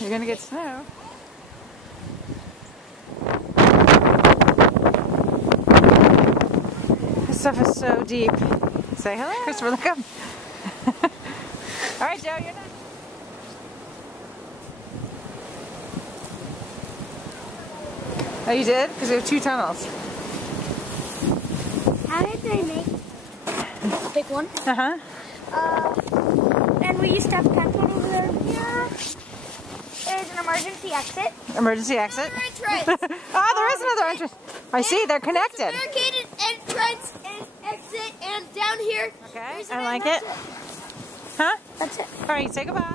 You're gonna get snow. This stuff is so deep. Say hello, Christopher. Look up. All right, Joe, you're next. Oh, you did? Because we have 2 tunnels. How did they make a big one? Uh-huh. And we used to have a packed one over there. Yeah. There's an emergency exit. Emergency exit? Entrance. Oh, there is another entrance. I see, they're connected. There's a barricaded entrance and exit, and down here, Okay, there's I an like exit. it. Huh? That's it. All right, say goodbye.